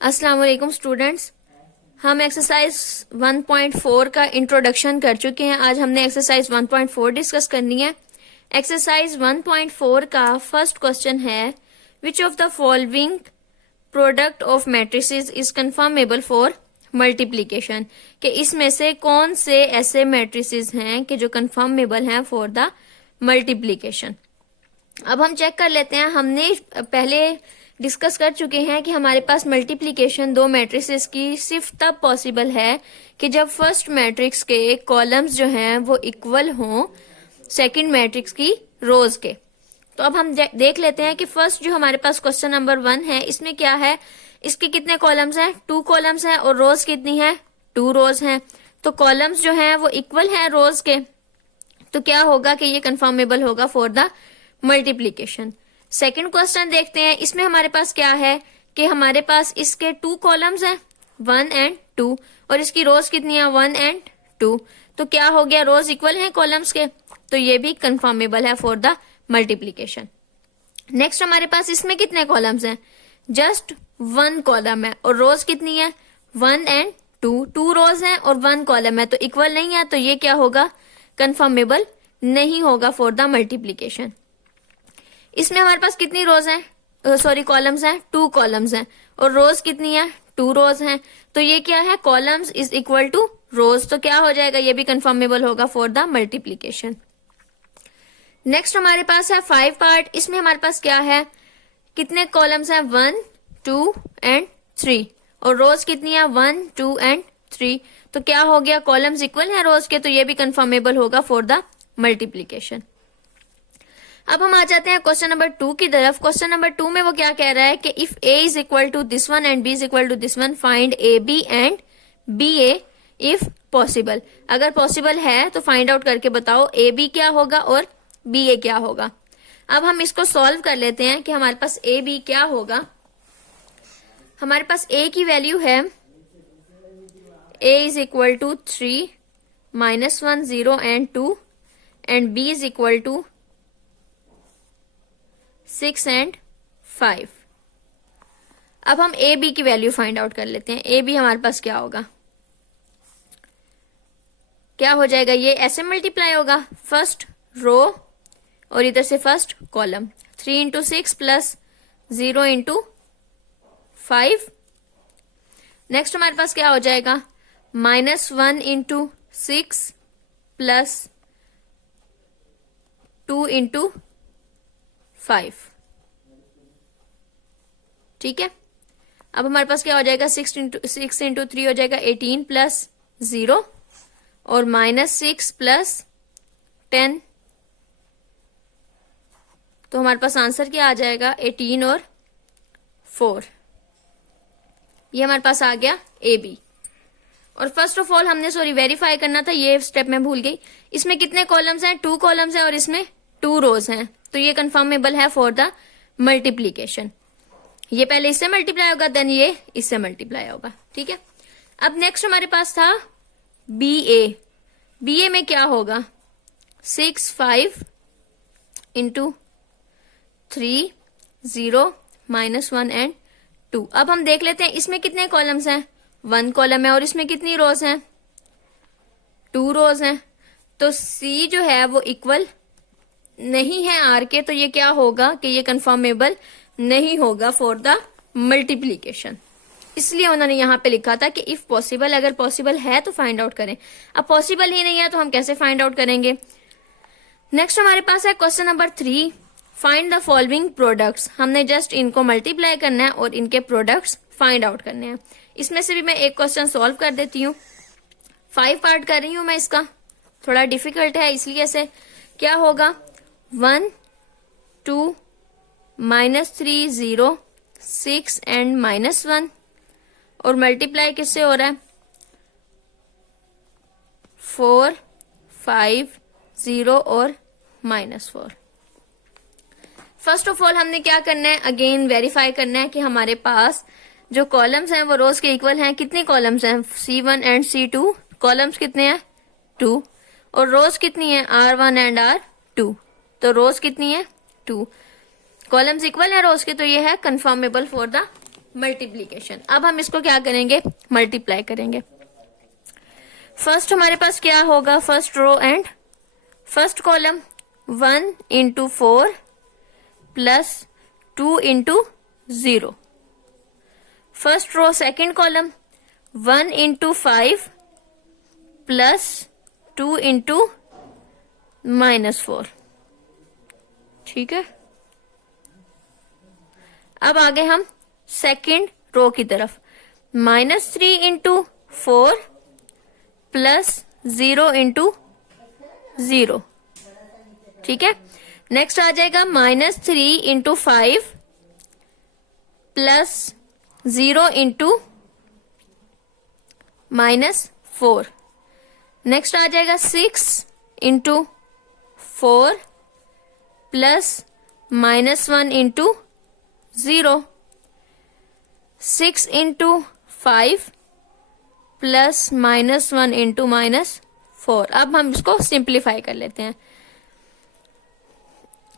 अस्सलाम वालेकुम स्टूडेंट्स, हम एक्सरसाइज 1.4 का इंट्रोडक्शन कर चुके हैं। आज हमने एक्सरसाइज 1.4 डिस्कस करनी है। एक्सरसाइज 1.4 का फर्स्ट क्वेश्चन है, which of the following product of matrices is confirmable for multiplication, कि इसमें से कौन से ऐसे मैट्रिसेस हैं कि जो कंफर्मेबल हैं फॉर द मल्टीप्लीकेशन। अब हम चेक कर लेते हैं। हमने पहले डिस्कस कर चुके हैं कि हमारे पास मल्टीप्लिकेशन दो मैट्रिसेस की सिर्फ तब पॉसिबल है कि जब फर्स्ट मैट्रिक्स के कॉलम्स जो हैं वो इक्वल हों सेकंड मैट्रिक्स की रोज के। तो अब हम देख लेते हैं कि फर्स्ट जो हमारे पास क्वेश्चन नंबर 1 है, इसमें क्या है, इसके कितने कॉलम्स हैं, 2 कॉलम्स हैं और रोज कितनी है, 2 रोज हैं। तो कॉलम्स जो हैं वो इक्वल हैं रोज के, तो क्या होगा कि ये कंफर्मेबल होगा for the multiplication. Second question देखते हैं। इसमें हमारे पास क्या है कि हमारे पास इसके 2 कॉलम्स हैं 1 एंड 2 और इसकी रोज कितनी है 1 एंड 2। तो क्या हो गया, रोज इक्वल हैं कॉलम्स के, तो ये भी कंफर्मेबल है फॉर द मल्टीप्लीकेशन। नेक्स्ट हमारे पास इसमें कितने कॉलम्स हैं, जस्ट 1 कॉलम है और रोज कितनी है 1 एंड 2 रोज हैं और 1 कॉलम है, तो इक्वल नहीं है, तो ये क्या होगा, कंफर्मेबल नहीं होगा फॉर द मल्टीप्लीकेशन। इसमें हमारे पास कितनी रोज हैं, सॉरी कॉलम्स हैं, 2 कॉलम्स हैं और रोज कितनी है 2 रोज हैं, तो ये क्या है, columns is equal two rows, तो क्या हो जाएगा, ये भी कंफर्मेबल होगा फॉर द मल्टीप्लीकेशन। नेक्स्ट हमारे पास है 5 पार्ट। इसमें हमारे पास क्या है, कितने कॉलम्स हैं 1 2 एंड 3 और रोज कितनी है 1 2 एंड 3, तो क्या हो गया, कॉलम्स इक्वल हैं रोज के, तो ये भी कंफर्मेबल होगा फॉर द मल्टीप्लीकेशन। अब हम आ जाते हैं क्वेश्चन नंबर 2 की तरफ। क्वेश्चन नंबर 2 में वो क्या कह रहा है कि if a is equal to this one and b is equal to this one, find A B and B A if possible. अगर पॉसिबल है तो फाइंड आउट करके बताओ ए बी क्या होगा और बी ए क्या होगा। अब हम इसको सॉल्व कर लेते हैं कि हमारे पास ए बी क्या होगा। हमारे पास a की वैल्यू है a is equal to 3 -1 0 and 2 and b is equal to 6 and 5। अब हम ए बी की वैल्यू फाइंड आउट कर लेते हैं। ए बी हमारे पास क्या होगा, क्या हो जाएगा, ये ऐसे मल्टीप्लाई होगा, फर्स्ट रो और इधर से first column, 3 into 6 plus 0 into 5। Next हमारे पास क्या हो जाएगा, -1 इंटू 6 प्लस 2 इंटू 5। ठीक है। अब हमारे पास क्या हो जाएगा, 6 इंटू 3 हो जाएगा 18 प्लस 0 और -6 प्लस 10, तो हमारे पास आंसर क्या आ जाएगा 18 और 4। ये हमारे पास आ गया ए बी। और फर्स्ट ऑफ ऑल हमने वेरीफाई करना था, ये स्टेप मैं भूल गई। इसमें कितने कॉलम्स हैं, 2 कॉलम्स हैं और इसमें 2 रोज हैं, तो ये कंफर्मेबल है फॉर द मल्टीप्लीकेशन। ये पहले इससे मल्टीप्लाई होगा देन ये इससे मल्टीप्लाई होगा। ठीक है। अब नेक्स्ट हमारे पास था बी ए। बी ए में क्या होगा, 6 5 इंटू 3 0 -1 एंड 2। अब हम देख लेते हैं इसमें कितने कॉलम्स हैं, 1 कॉलम है और इसमें कितनी रोज हैं, 2 रोज हैं, तो सी जो है वो इक्वल नहीं है आर के, तो ये क्या होगा कि ये कंफर्मेबल नहीं होगा फॉर द मल्टीप्लीकेशन। इसलिए उन्होंने यहां पे लिखा था कि इफ पॉसिबल, अगर पॉसिबल है तो फाइंड आउट करें। अब पॉसिबल ही नहीं है तो हम कैसे फाइंड आउट करेंगे। नेक्स्ट हमारे पास है question number 3, find the following products. हमने जस्ट इनको मल्टीप्लाई करना है और इनके प्रोडक्ट्स फाइंड आउट करने हैं। इसमें से भी मैं एक क्वेश्चन सॉल्व कर देती हूँ। 5 पार्ट कर रही हूं मैं, इसका थोड़ा डिफिकल्ट है इसलिए से। क्या होगा, 1 2 -3 0 6 एंड -1 और मल्टीप्लाई किससे हो रहा है 4 5 0 और -4। फर्स्ट ऑफ ऑल हमने क्या करना है, अगेन वेरीफाई करना है कि हमारे पास जो कॉलम्स हैं वो रोज के इक्वल हैं। कितने कॉलम्स हैं, C1 एंड C2, कॉलम्स कितने हैं 2 और रोज कितनी है R1 एंड R2, तो रोज कितनी है 2, कॉलम्स इक्वल है रोज के, तो ये है कंफर्मेबल फॉर द मल्टीप्लीकेशन। अब हम इसको क्या करेंगे, मल्टीप्लाई करेंगे। फर्स्ट हमारे पास क्या होगा, first row and first column 1 into 4 plus 2 into 0। First row second column 1 into 5 plus 2 into -4। ठीक है, अब आगे हम सेकेंड रो की तरफ, -3 इंटू 4 प्लस 0 इंटू 0। ठीक है, नेक्स्ट आ जाएगा -3 इंटू 5 प्लस 0 इंटू -4। नेक्स्ट आ जाएगा 6 into 4 plus -1 into 0। 6 into 5 plus -1 into -4। अब हम इसको सिंप्लीफाई कर लेते हैं।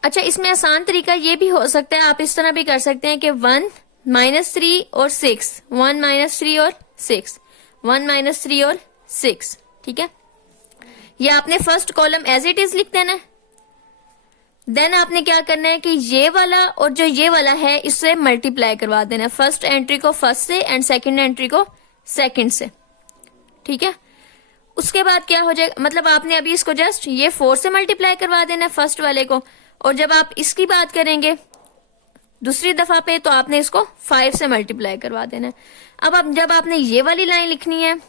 अच्छा, इसमें आसान तरीका ये भी हो सकता है, आप इस तरह भी कर सकते हैं कि 1 -3 और 6, 1 -3 और 6, 1 -3 और 6। ठीक है, ये आपने first column as it is लिख देना है। देन आपने क्या करना है कि ये वाला और जो ये वाला है इससे मल्टीप्लाई करवा देना है, फर्स्ट एंट्री को फर्स्ट से एंड सेकंड एंट्री को सेकंड से। ठीक है, उसके बाद क्या हो जाएगा, मतलब आपने अभी इसको जस्ट ये 4 से मल्टीप्लाई करवा देना है फर्स्ट वाले को, और जब आप इसकी बात करेंगे दूसरी दफा पे तो आपने इसको 5 से मल्टीप्लाई करवा देना है। अब जब आपने ये वाली लाइन लिखनी है,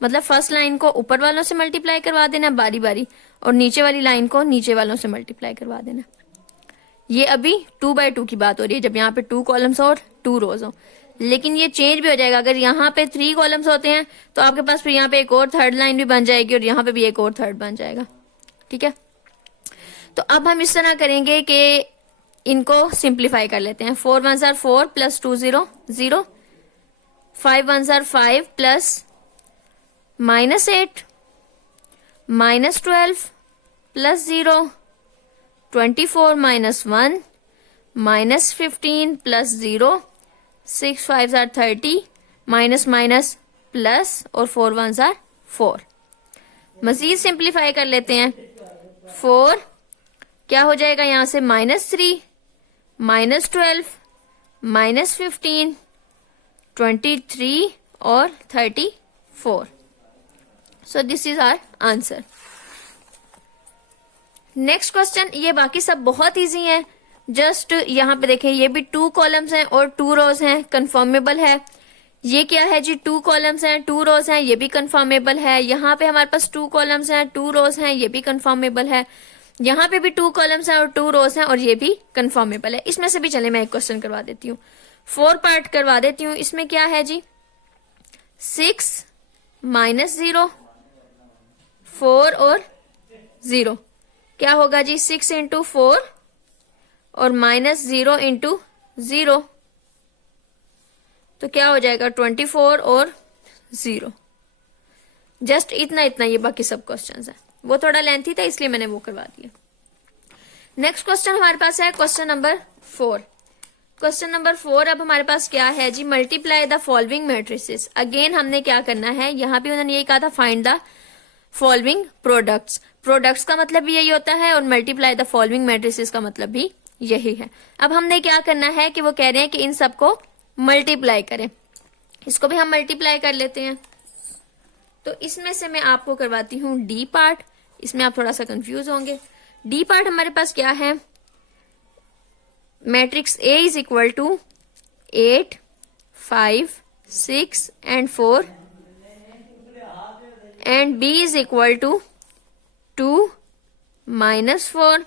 मतलब फर्स्ट लाइन को ऊपर वालों से मल्टीप्लाई करवा देना बारी बारी, और नीचे वाली लाइन को नीचे वालों से मल्टीप्लाई करवा देना। ये अभी 2/2 की बात हो रही है, जब यहाँ पे 2 कॉलम्स और 2 रोज हो। लेकिन ये चेंज भी हो जाएगा, अगर यहाँ पे 3 कॉलम्स होते हैं तो आपके पास फिर यहाँ पे एक और थर्ड लाइन भी बन जाएगी, और यहाँ पे भी एक और थर्ड बन जाएगा। ठीक है, तो अब हम इस तरह करेंगे कि इनको सिंप्लीफाई कर लेते हैं। 4 1s are 4 plus 2 0 0, 5 1s are 5 plus -8 -12 plus 0, 24 -1 -15 plus 0, 6 5s are 30 minus minus plus, और 4 1s are 4। मजीद सिंप्लीफाई कर लेते हैं। 4 क्या हो जाएगा यहां से, -3 -12 -15 23 और 34। So this is our answer. Next question, ये बाकी सब बहुत इजी है, जस्ट यहाँ पे देखें ये भी 2 कॉलम्स हैं और 2 रोज हैं, कंफर्मेबल है। ये क्या है जी, 2 कॉलम्स हैं 2 रोज हैं, ये भी कंफर्मेबल है। यहाँ पे हमारे पास 2 कॉलम्स हैं 2 रोज हैं, ये भी कंफर्मेबल है। यहाँ पे भी 2 कॉलम्स हैं और 2 रोज हैं, और ये भी कंफर्मेबल है। इसमें से भी चले मैं एक क्वेश्चन करवा देती हूँ, 4 पार्ट करवा देती हूँ। इसमें क्या है जी, 6 -0 4 और 0 क्या होगा जी, 6 इंटू 4 और -0 इंटू 0, तो क्या हो जाएगा 24 और 0। जस्ट इतना इतना, ये बाकी सब क्वेश्चंस है, वो थोड़ा लेंथी था इसलिए मैंने वो करवा दिया। नेक्स्ट क्वेश्चन हमारे पास है क्वेश्चन नंबर 4। क्वेश्चन नंबर 4 अब हमारे पास क्या है जी, multiply the following matrices. Again हमने क्या करना है, यहाँ भी उन्होंने ये कहा था find the following products. Products का मतलब भी यही होता है, और मल्टीप्लाई द फॉलोइंग मैट्रिसेस का मतलब भी यही है। अब हमने क्या करना है कि वो कह रहे हैं कि इन सबको मल्टीप्लाई करें, इसको भी हम मल्टीप्लाई कर लेते हैं। तो इसमें से मैं आपको करवाती हूँ डी पार्ट, इसमें आप थोड़ा सा कंफ्यूज होंगे। डी पार्ट हमारे पास क्या है, matrix A is equal to 8 5 6 and 4 and B is equal to 2 -4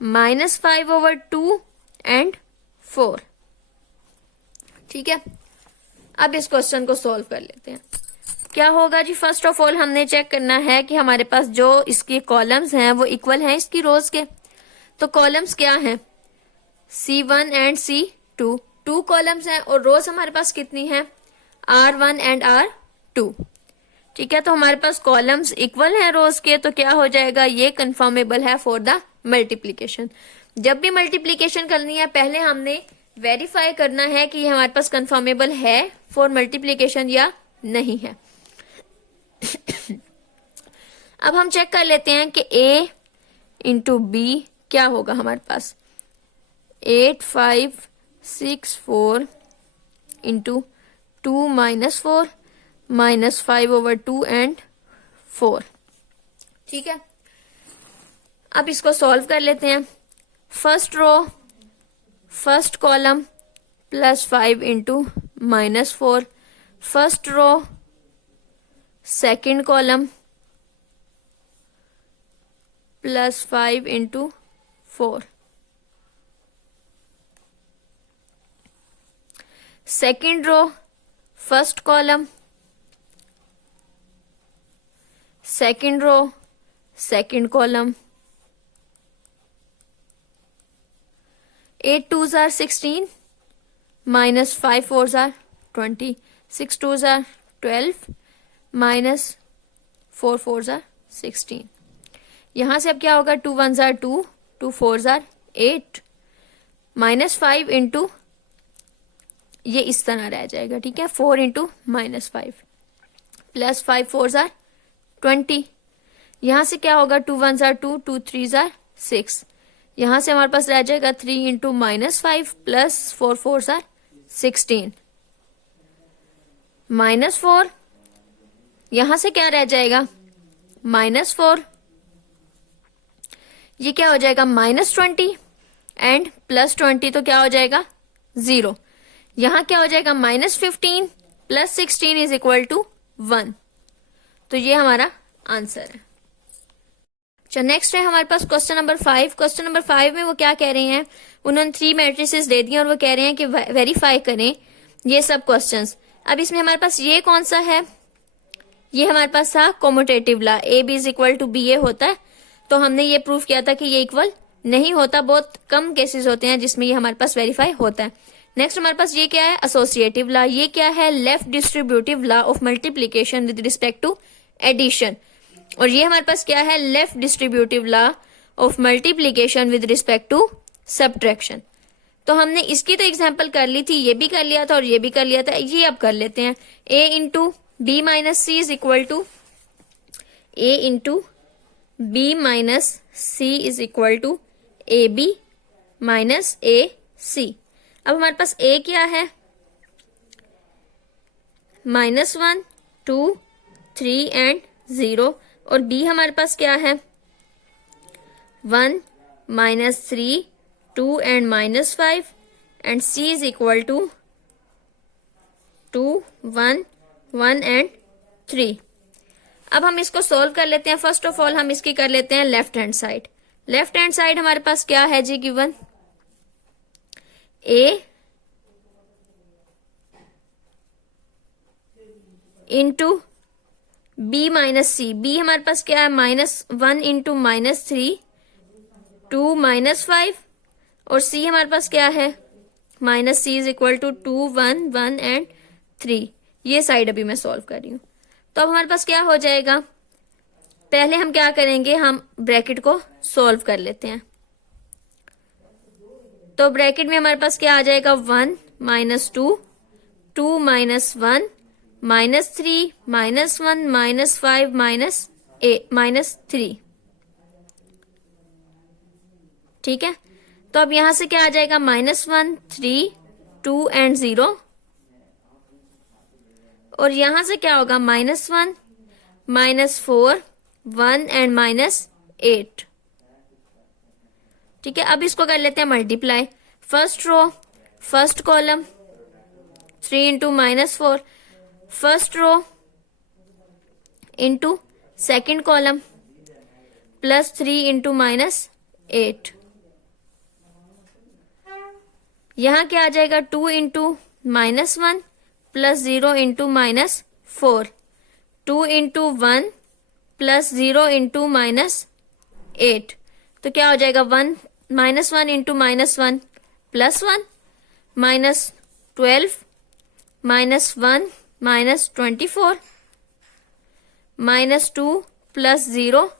-5/2 and 4। ठीक है, अब इस क्वेश्चन को सॉल्व कर लेते हैं। क्या होगा जी, फर्स्ट ऑफ ऑल हमने चेक करना है कि हमारे पास जो इसके कॉलम्स हैं वो इक्वल हैं इसकी रोज के। तो कॉलम्स क्या हैं, C1 एंड C2, 2 कॉलम्स हैं, और रोज हमारे पास कितनी हैं, R1 एंड R2। ठीक है, तो हमारे पास कॉलम्स इक्वल हैं रोज के, तो क्या हो जाएगा, ये कंफर्मेबल है फॉर द मल्टीप्लीकेशन। जब भी मल्टीप्लीकेशन करनी है पहले हमने वेरीफाई करना है कि ये हमारे पास कंफर्मेबल है फॉर मल्टीप्लीकेशन या नहीं है। अब हम चेक कर लेते हैं कि a इंटू बी क्या होगा हमारे पास। 8564 इंटू 2 माइनस 4 माइनस 5/2 एंड 4। ठीक है, अब इसको सॉल्व कर लेते हैं। First row first column plus 5 into minus 4, first row second column plus 5 into 4, second row first column second row second column, 8 2s are 16 minus 5 4s are 20, 6 2s are 12 minus 4 4s are 16। यहां से अब क्या होगा, 2 1s are 2, 2 4s are 8 minus 5 into ये इस तरह रह जाएगा। ठीक है, 4 into minus 5 plus 5 4s are 20। यहां से क्या होगा, 2 1s are 2, 2 3s are 6। यहां से हमारे पास रह जाएगा 3 into minus 5 plus 4 4s are 16 minus 4। यहां से क्या रह जाएगा, माइनस 4, ये क्या हो जाएगा माइनस 20 एंड प्लस 20 तो क्या हो जाएगा 0। यहां क्या हो जाएगा minus 15 plus 16 is equal to 1। तो ये हमारा आंसर है। अच्छा, नेक्स्ट है हमारे पास क्वेश्चन नंबर 5। क्वेश्चन नंबर 5 में वो क्या कह रहे हैं, उन्होंने 3 मैट्रिसेस दे दिए और वो कह रहे हैं कि वेरीफाई करें ये सब क्वेश्चंस। अब इसमें हमारे पास ये कौन सा है, ये हमारे पास था commutative law, A B is equal to B A होता है। तो हमने ये प्रूफ किया था कि ये इक्वल नहीं होता, बहुत कम केसेस होते हैं जिसमें ये हमारे पास वेरीफाई होता है। नेक्स्ट हमारे पास ये क्या है, एसोसिएटिव लॉ। ये क्या है, left distributive law of multiplication with respect to addition. और ये हमारे पास क्या है, left distributive law of multiplication with respect to subtraction. तो हमने इसकी तो एग्जांपल कर ली थी, ये भी कर लिया था और ये भी कर लिया था। ये अब कर लेते हैं, a into B minus C is equal to a into B minus C is equal to A B minus A C. अब हमारे पास a क्या है, -1 2 3 एंड 0, और b हमारे पास क्या है 1 -3 2 and -5 and c is equal to 2 1 1 and 3। अब हम इसको सोल्व कर लेते हैं। फर्स्ट ऑफ ऑल हम इसकी कर लेते हैं left hand side. Left hand side हमारे पास क्या है जी, given a into b minus C. b हमारे पास क्या है -1 इंटू -3 2 -5, और c हमारे पास क्या है -c is equal to 2 1 1 and 3। ये साइड अभी मैं सॉल्व कर रही हूं। तो अब हमारे पास क्या हो जाएगा, पहले हम क्या करेंगे, हम ब्रैकेट को सॉल्व कर लेते हैं। तो ब्रैकेट में हमारे पास क्या आ जाएगा 1 -2 2 -1 -3 -1 -5 -3। ठीक है, तो अब यहां से क्या आ जाएगा -1 3 2 एंड 0, और यहां से क्या होगा -1 -4 1 एंड -8। ठीक है, अब इसको कर लेते हैं multiply. First row first column 3 into -4, first row into second column plus 3 into -8। यहां क्या आ जाएगा 2 into -1 plus 0 into -4, 2 into 1 plus 0 into -8। तो क्या हो जाएगा 1 into -1 plus 1 -12 -1 -24 -2 plus 0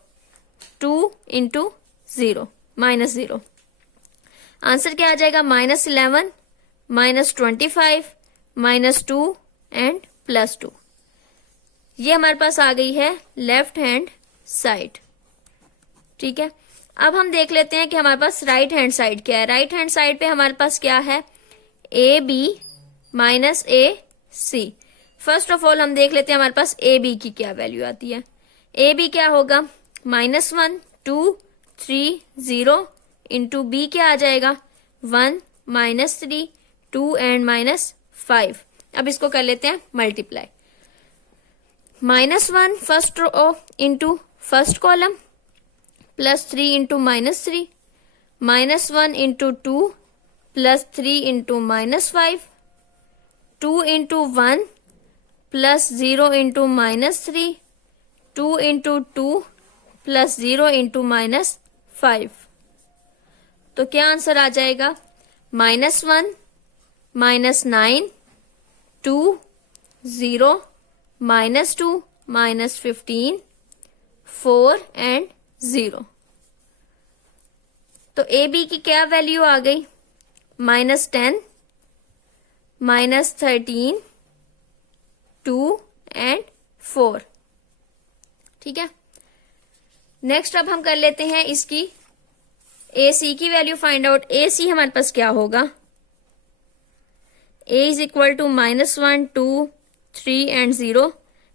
2 into 0 -0। Answer क्या आ जाएगा -11 -25, -2 एंड +2। ये हमारे पास आ गई है लेफ्ट हैंड साइड। ठीक है, अब हम देख लेते हैं कि हमारे पास राइट हैंड साइड क्या है। राइट हैंड साइड पे हमारे पास क्या है, AB minus AC। First of all हम देख लेते हैं हमारे पास AB की क्या वैल्यू आती है। AB क्या होगा, -1 2 3 0 इंटू B क्या आ जाएगा, 1 -3 2 एंड -5। अब इसको कर लेते हैं multiply. -1 first row into first column, +3 into -3, -1 into 2 +3 into -5, 2 into 1 +0 into -3, 2 into 2 +0 into -5। तो क्या आंसर आ जाएगा, -1 -9 2 0 -2 -15 4 एंड 0। तो AB की क्या वैल्यू आ गई, -10 -13 2 एंड 4। ठीक है, नेक्स्ट अब हम कर लेते हैं इसकी AC की वैल्यू फाइंड आउट। AC हमारे पास क्या होगा, A is equal to -1 2 3 and 0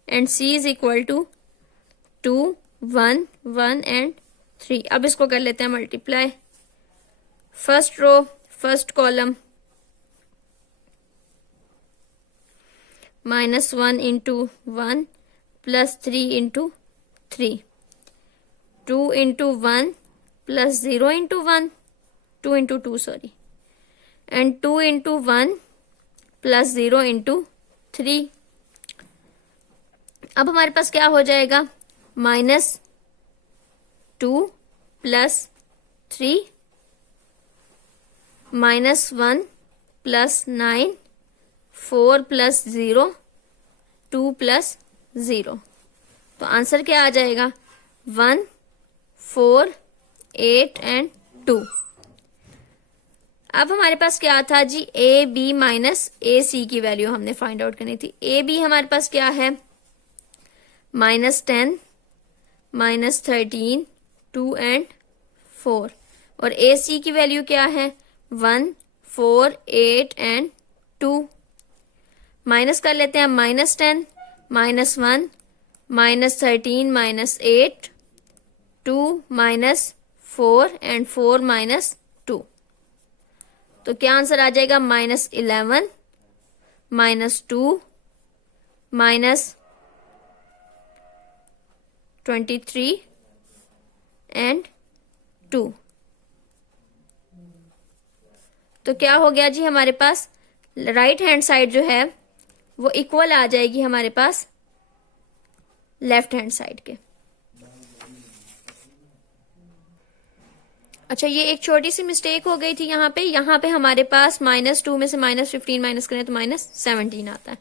and C is equal to 2 1 1 and 3। अब इसको कर लेते हैं multiply. First row first column, -1 into 1 +3 into 3, 2 into 1 +0 into 1 2 into 2 sorry, and 2 into 1 +0 into 3। अब हमारे पास क्या हो जाएगा, -2 +3 -1 +9 4 +0 2 +0। तो आंसर क्या आ जाएगा, 1 4 8 एंड 2। अब हमारे पास क्या था जी, AB माइनस AC की वैल्यू हमने फाइंड आउट करनी थी। AB हमारे पास क्या है, -10 -13 2 एंड 4, और AC की वैल्यू क्या है, 1 4 8 एंड 2। माइनस कर लेते हैं, -10 -1 -13 -8 2 -4 एंड 4 -2। तो क्या आंसर आ जाएगा, -11 -2 -23 एंड 2। तो क्या हो गया जी, हमारे पास राइट हैंड साइड जो है वो इक्वल आ जाएगी हमारे पास लेफ्ट हैंड साइड के। अच्छा, ये एक छोटी सी मिस्टेक हो गई थी यहाँ पे हमारे पास -2 में से -15 माइनस करें तो -17 आता है।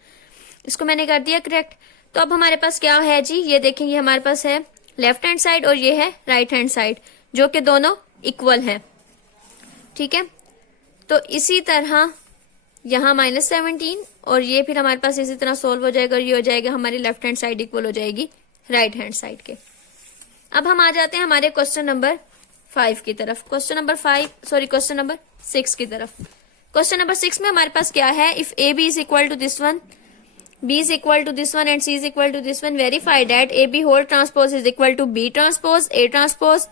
इसको मैंने कर दिया करेक्ट। तो अब हमारे पास क्या है जी, ये देखेंगे हमारे पास है लेफ्ट हैंड साइड और ये है राइट हैंड साइड, जो कि दोनों इक्वल है। ठीक है, तो इसी तरह यहाँ -17 और ये फिर हमारे पास इसी तरह सोल्व हो जाएगा और ये हो जाएगा हमारी लेफ्ट हैंड साइड इक्वल हो जाएगी राइट हैंड साइड के। अब हम आ जाते हैं हमारे क्वेश्चन नंबर 5 की तरफ, क्वेश्चन नंबर 6 की तरफ। क्वेश्चन नंबर 6 में हमारे पास क्या है, if AB is equal to this one, B is equal to this one and C is equal to this one, verify that AB whole transpose is equal to B transpose, A transpose,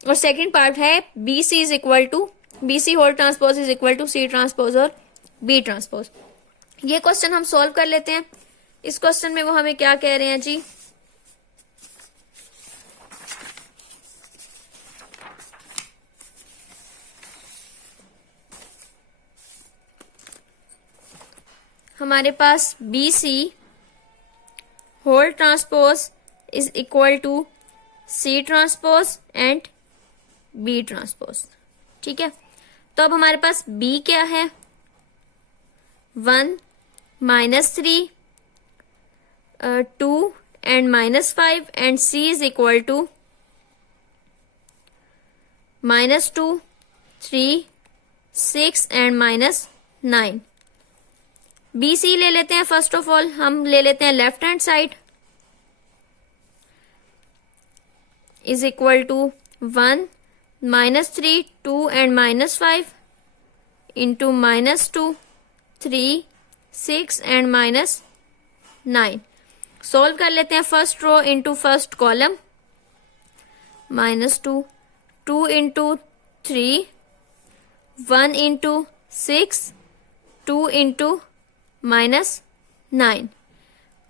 और second part है BC is equal to BC whole transpose is equal to C transpose और B transpose। ये question हम solve कर लेते हैं। इस question में वो हमें क्या कह रहे हैं जी, हमारे पास BC whole transpose is equal to C transpose and B transpose. ठीक है, तो अब हमारे पास B क्या है, 1 -3 2 and -5 and C is equal to -2 3 6 and 9। B C ले लेते हैं। फर्स्ट ऑफ ऑल हम ले लेते हैं left hand side, is equal to 1 -3 2 and -5 into -2 3 6 and -9। Solve कर लेते हैं first row into first column, -2 2 into 3 1 into 6 2 into -9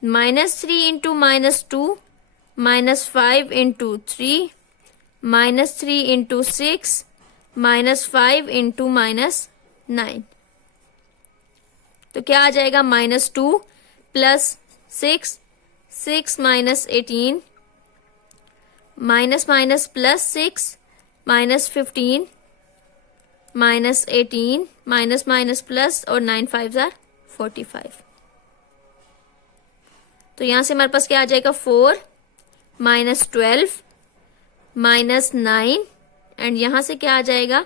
-3 into -2 -5 into 3 -3 into 6 -5 into -9। तो क्या आ जाएगा? -2 plus 6 6 -18 minus minus plus 6 -15 -18 minus minus plus और 9 5 आर 45। तो यहां से हमारे पास क्या आ जाएगा? 4 -12 -9 एंड यहां से क्या आ जाएगा?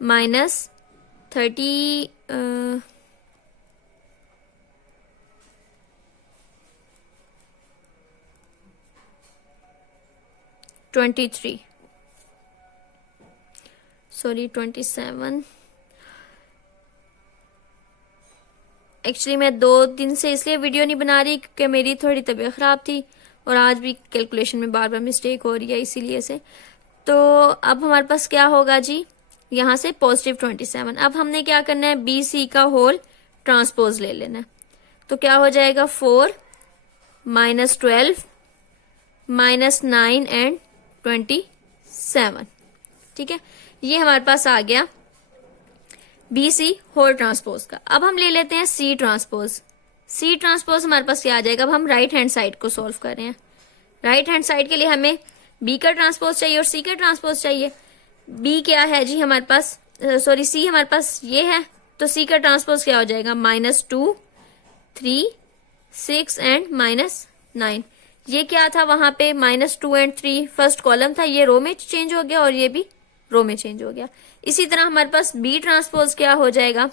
-30 23 सॉरी 27। एक्चुअली मैं 2 दिन से इसलिए वीडियो नहीं बना रही क्योंकि मेरी थोड़ी तबीयत खराब थी और आज भी कैलकुलेशन में बार बार मिस्टेक हो रही है इसीलिए से। तो अब हमारे पास क्या होगा जी? यहां से +27। अब हमने क्या करना है? बी सी का होल ट्रांसपोज ले लेना है। तो क्या हो जाएगा? 4 -12 -9 एंड 27। ठीक है, ये हमारे पास आ गया बी सी होल ट्रांसपोज का। अब हम ले लेते हैं सी ट्रांसपोज। सी ट्रांसपोज हमारे पास क्या आ जाएगा? अब हम राइट हैंड साइड को सॉल्व कर रहे हैं। राइट हैंड साइड के लिए हमें बी का ट्रांसपोज चाहिए और सी का ट्रांसपोज चाहिए। बी क्या है जी हमारे पास? सॉरी सी हमारे पास ये है, तो सी का ट्रांसपोज क्या हो जाएगा? -2 3 6 एंड -9। ये क्या था वहां पे? -2 एंड 3 फर्स्ट कॉलम था, ये रो में चेंज हो गया और ये भी रो में चेंज हो गया। इसी तरह हमारे पास बी ट्रांसपोज क्या हो जाएगा?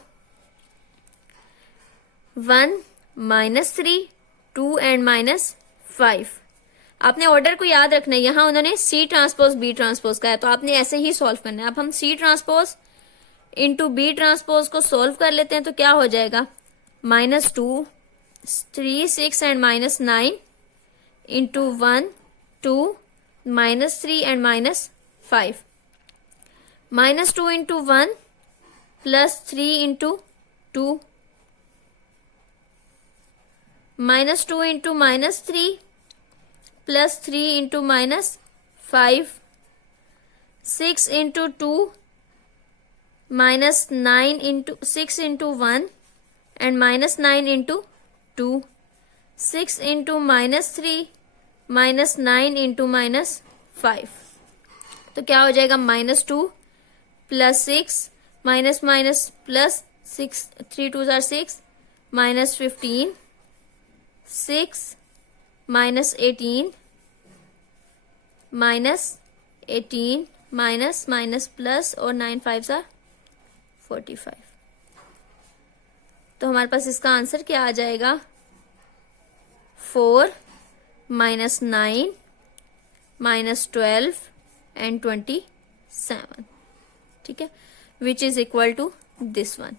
1 -3 2 एंड -5। आपने ऑर्डर को याद रखना है, यहां उन्होंने सी ट्रांसपोज बी ट्रांसपोज का है तो आपने ऐसे ही सॉल्व करना है। अब हम C transpose into B transpose को सॉल्व कर लेते हैं तो क्या हो जाएगा? -2 3 6 and -9 into 1 2 -3 and -5 -2 into 1 plus 3 into 2 -2 into -3 plus 3 into -5 6 into 2 -9 into 6 into 1 and -9 into 2 6 into -3 -9 into -5। तो क्या हो जाएगा? -2 plus 6 minus minus plus 6 3 2 are 6 -15 6 -18 -18 minus minus plus और 9 5 आर 45। तो हमारे पास इसका आंसर क्या आ जाएगा? 4 -9 -12 एंड 27। ठीक है, which is equal to this one.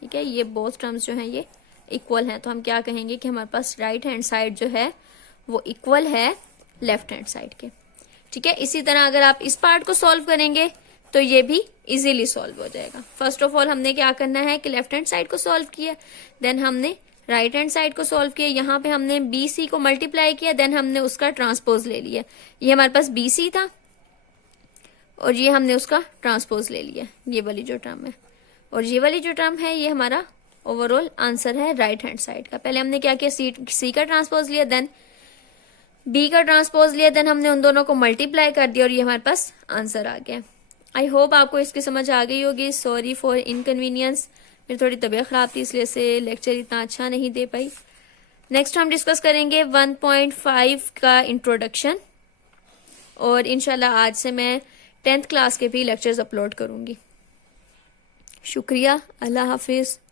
ठीक है, ये बोथ टर्म्स जो हैं ये इक्वल हैं, तो हम क्या कहेंगे कि हमारे पास राइट हैंड साइड जो है वो इक्वल है लेफ्ट हैंड साइड के। ठीक है, इसी तरह अगर आप इस पार्ट को सॉल्व करेंगे तो ये भी इजीली सॉल्व हो जाएगा। फर्स्ट ऑफ ऑल हमने क्या करना है कि लेफ्ट हैंड साइड को सॉल्व किया, देन हमने राइट हैंड साइड को सॉल्व किया, यहाँ पे हमने बी सी को मल्टीप्लाई किया, देन हमने उसका ट्रांसपोज ले लिया। ये हमारे पास बी सी था और ये हमने उसका ट्रांसपोज ले लिया, ये वाली जो टर्म है, और ये वाली जो टर्म है ये हमारा ओवरऑल आंसर है राइट हैंड साइड का। पहले हमने क्या किया? सी का ट्रांसपोज लिया, देन बी का ट्रांसपोज लिया, देन हमने उन दोनों को मल्टीप्लाई कर दिया और ये हमारे पास आंसर आ गया। आई होप आपको इसकी समझ आ गई होगी। सॉरी फॉर इनकन्वीनियंस, मेरी थोड़ी तबीयत खराब थी इसलिए से लेक्चर इतना अच्छा नहीं दे पाई। नेक्स्ट हम डिस्कस करेंगे 1.5 का इंट्रोडक्शन, और इंशाल्लाह आज से मैं 10th क्लास के भी लेक्चर्स अपलोड करूंगी। शुक्रिया, अल्लाह हाफिज़।